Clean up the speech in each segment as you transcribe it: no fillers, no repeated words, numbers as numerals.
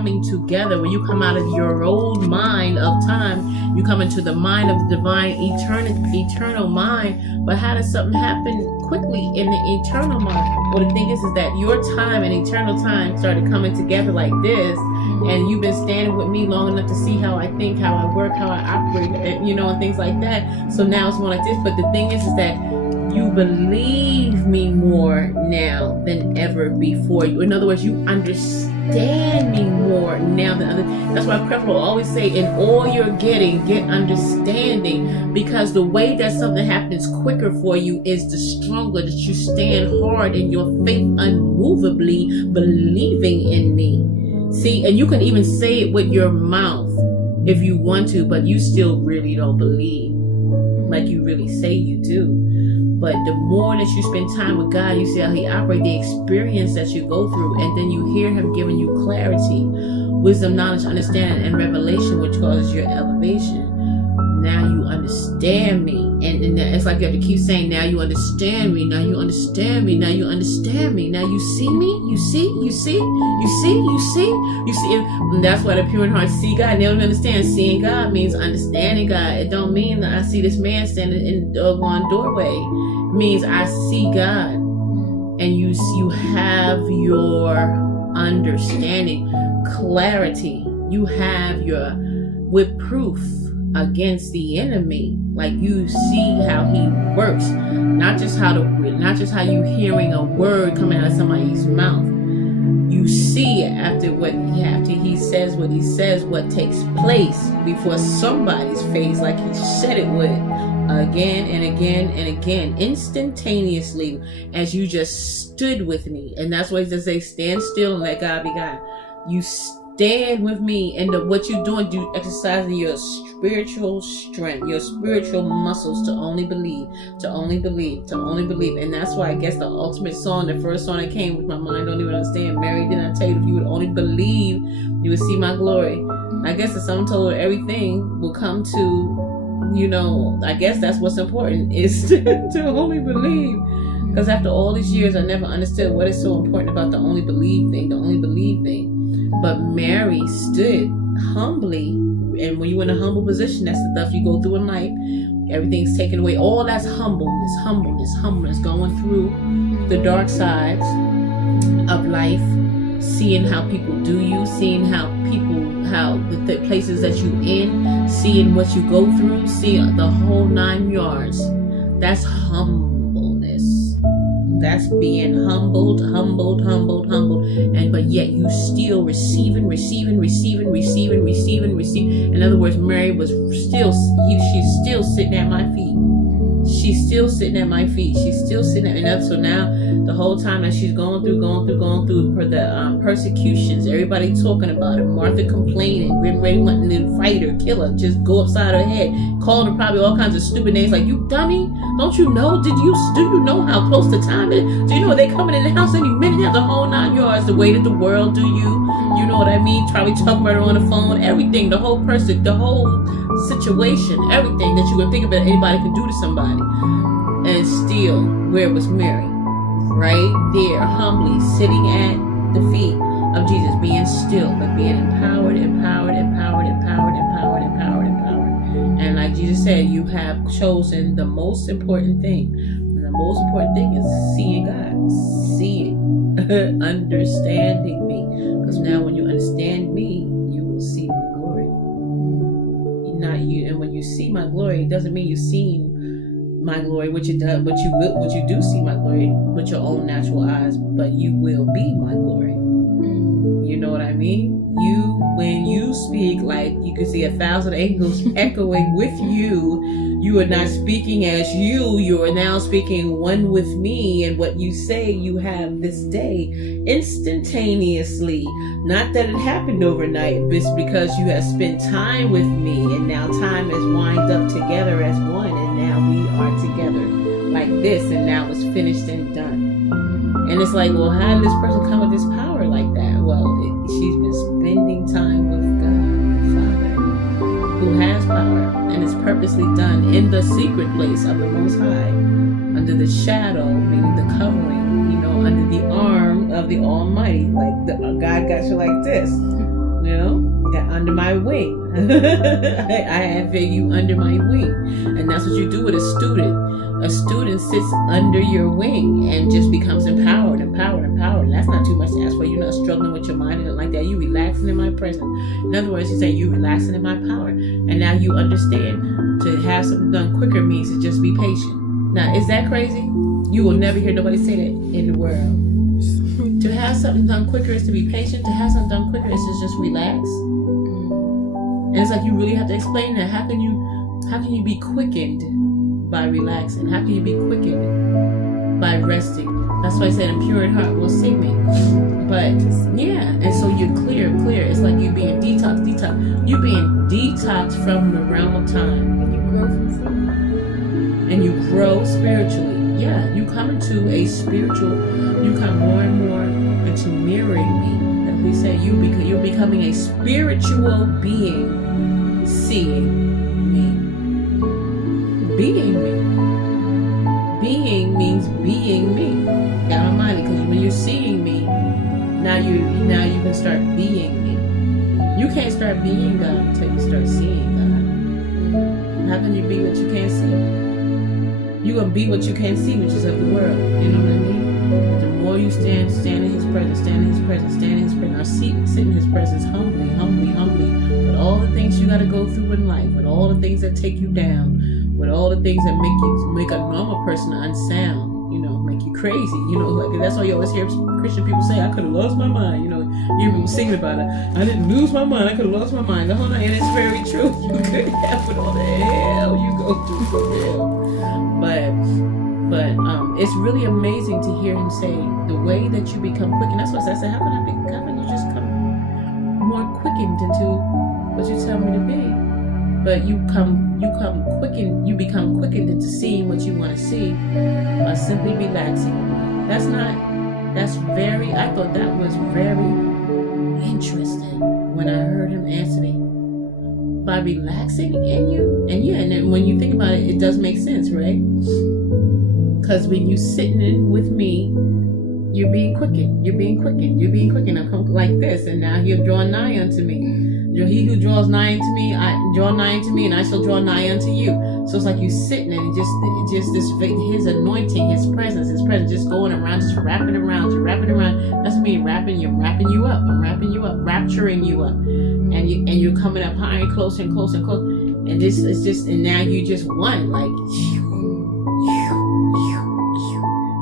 coming together. When you come out of your old mind of time, you come into the mind of the divine eternal mind. But how does something happen quickly in the eternal mind? Well, the thing is that your time and eternal time started coming together like this, and you've been standing with me long enough to see how I think, how I work, how I operate, and, and things like that. So now it's more like this. But the thing is that you believe me more now than ever before. In other words, you understand me more now than other. That's why Creflo will always say, in all you're getting, get understanding. Because the way that something happens quicker for you is the stronger that you stand hard in your faith, unmovably believing in me. See, and you can even say it with your mouth if you want to, but you still really don't believe like you really say you do. But the more that you spend time with God, you see how he operates, the experience that you go through, and then you hear him giving you clarity, wisdom, knowledge, understanding, and revelation, which causes your elevation. Now you understand me. And it's like you have to keep saying, now you understand me, now you understand me, now you understand me, now you see me, you see. And that's why the pure in heart see God. And they don't understand. Seeing God means understanding God. It don't mean that I see this man standing in the doggone doorway. It means I see God. And you have your understanding, clarity. You have your, with proof against the enemy. Like you see how he works, not just how you hearing a word coming out of somebody's mouth. You see after he says what he says, what takes place before somebody's face, like he said it would, again and again and again, instantaneously, as you just stood with me. And that's why he says, stand still and let God be God. You stand with me, and what you're doing, you exercising your spiritual strength, your spiritual muscles to only believe. And that's why I guess the ultimate song, the first song that came with my mind, don't even understand. Mary, didn't I tell you, if you would only believe, you would see my glory. I guess the sum total of everything will come to, I guess that's what's important, is to only believe. Because after all these years, I never understood what is so important about the only believe thing. But Mary stood humbly, and when you're in a humble position, that's the stuff you go through in life. Everything's taken away. All that's humbleness, going through the dark sides of life, seeing how people do you, seeing how the places that you in, seeing what you go through, seeing the whole 9 yards. That's humbleness. That's being humbled, but yet you still receiving. In other words, Mary was she's still sitting at my feet. She's still sitting at, so now the whole time that she's going through the persecutions, everybody talking about it, Martha complaining, getting ready wanting to fight her, kill her, just go upside her head, calling her probably all kinds of stupid names like, you dummy, don't you know, do you know how close the time is? Do you know they coming in the house any minute? Have the whole 9 yards, the way that the world do you know what I mean? Probably talking about her on the phone, everything, the whole person, the whole situation, everything that you would think about anybody could do to somebody. And still, where was Mary? Right there, humbly sitting at the feet of Jesus, being still, but being empowered. And like Jesus said, you have chosen the most important thing. And the most important thing is seeing God, understanding me. Because now when you understand me, you will see my glory. And when you see my glory, it doesn't mean you've seen my glory, which it does, but you do see my glory with your own natural eyes, but you will be my glory. You know what I mean? When you speak, like you can see 1,000 angels echoing with you. You are not speaking as you are now speaking one with me, and what you say you have this day instantaneously. Not that it happened overnight, but it's because you have spent time with me, and now time has wind up together as one, and now we are together like this, and now it's finished and done. And it's like, well, how did this person come with this power like that? Well, she's been spending time with God, the Father, who has power, and it's purposely done in the secret place of the Most High, under the shadow, meaning the covering, under the arm of the Almighty. Like God got you like this. Under my wing. I have you under my wing. And that's what you do with a student. A student sits under your wing and just becomes empowered. And that's not too much to ask for. You're not struggling with your mind and like that. You're relaxing in my presence. In other words, you say you're relaxing in my power. And now you understand to have something done quicker means to just be patient. Now, is that crazy? You will never hear nobody say that in the world. To have something done quicker is to be patient. To have something done quicker is to just relax. And it's like you really have to explain that. How can you be quickened by relaxing? How can you be quickened by resting? That's why I said, "A pure in heart will see me." But yeah, and so you're clear. It's like you being detox. You're being detoxed from the realm of time. You grow from sin. And you grow spiritually. Yeah, you come into a spiritual. You come more and more into mirroring me. As we say, you're becoming a spiritual being. Seeing me. Being me. Being means being me. God Almighty, because when you're seeing me, now you can start being me. You can't start being God until you start seeing God. How can you be what you can't see? You're gonna be what you can't see, which is of the world. You know what I mean? But the more you stand in His presence, or sit in His presence humbly. With all the things you got to go through in life, with all the things that take you down, with all the things that make a normal person unsound, make you crazy, like that's why you always hear Christian people say, "I could have lost my mind." You hear people singing about it. I didn't lose my mind. I could have lost my mind. The whole night, and it's very true. You could have with all the hell you go through for real. But it's really amazing to hear Him say the way that you become quick, and that's what I said. How can you just come more quickened into what you tell me to be? But you become quickened into seeing what you want to see by simply relaxing. I thought that was very interesting when I heard Him answer me. By relaxing in you, and then when you think about it, it does make sense, right? Because when you sitting in with me, you're being quickened. I come like this, and now He'll draw nigh unto me. He who draws nigh unto me, I draw nigh unto me, and I shall draw nigh unto you. So it's like you sitting and just this His anointing, His presence, just going around, just wrapping around. That's me wrapping you. I'm wrapping you up, rapturing you up, and you're coming up higher and closer and closer and closer. And this is just, and now you just one like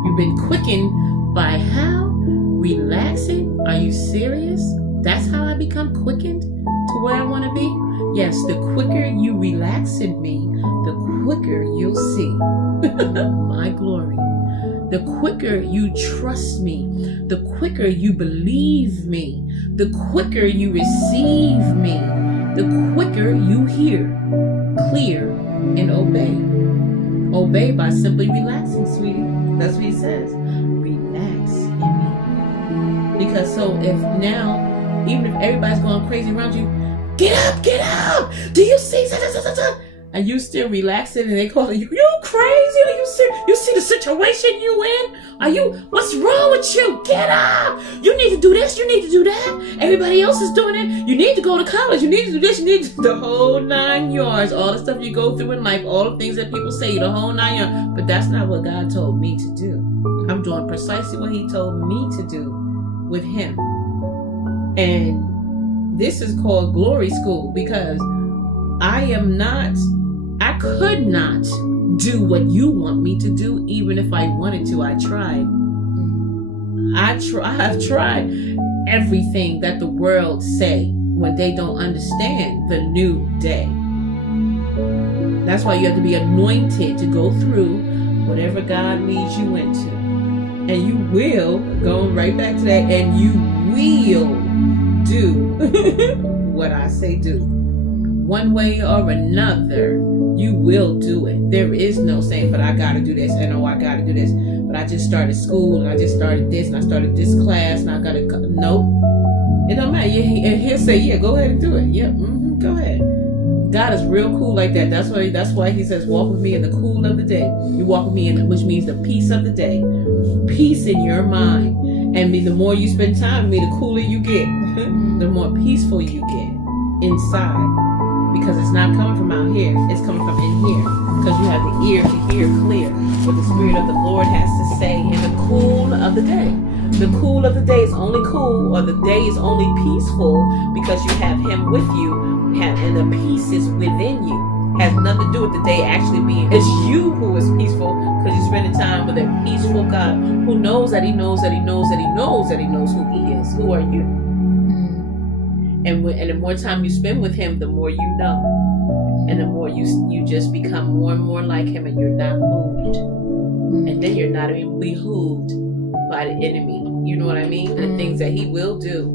you've been quickened by how relaxing. Are you serious? That's how I become quickened to where I want to be? Yes, the quicker you relax in me, the quicker you'll see my glory. The quicker you trust me, the quicker you believe me, the quicker you receive me, the quicker you hear, clear, and obey. Obey by simply relaxing, sweetie. That's what He says. Relax in me. Because so if now, even if everybody's going crazy around you, get up! Do you see? And you still relaxing, and they call you crazy? Are you serious? You see the situation you in? What's wrong with you? Get up! You need to do this, you need to do that. Everybody else is doing it. You need to go to college, you need to do this, you need to do the whole 9 yards. All the stuff you go through in life, all the things that people say, the whole 9 yards. But that's not what God told me to do. I'm doing precisely what He told me to do with Him. And this is called Glory School, because I could not do what you want me to do, even if I wanted to. I have tried everything that the world say when they don't understand the new day. That's why you have to be anointed to go through whatever God leads you into. And you will, go right back to that, and you will do what I say do. One way or another, you will do it. There is no saying, but I gotta do this, and I gotta do this. But I just started school, and I just started this, and I started this class, and I gotta, no. It don't matter. He'll say, yeah, go ahead and do it. Yeah, go ahead. God is real cool like that. That's why he says, walk with me in the cool of the day. You walk with me which means the peace of the day. Peace in your mind. And the more you spend time with me, the cooler you get. The more peaceful you get inside. Because it's not coming from out here. It's coming from in here. Because you have the ear to hear clear what the Spirit of the Lord has to say in the cool of the day. The cool of the day is only cool, or the day is only peaceful because you have Him with you. And the peace is within you. Has nothing to do with the day actually being. It's you who is peaceful because you're spending time with a peaceful God who knows that He knows that He knows that He knows that He knows who He is. Who are you? And the more time you spend with Him, the more you know, and the more you just become more and more like Him, and you're not moved, and then you're not even behooved by the enemy. You know what I mean? The things that he will do.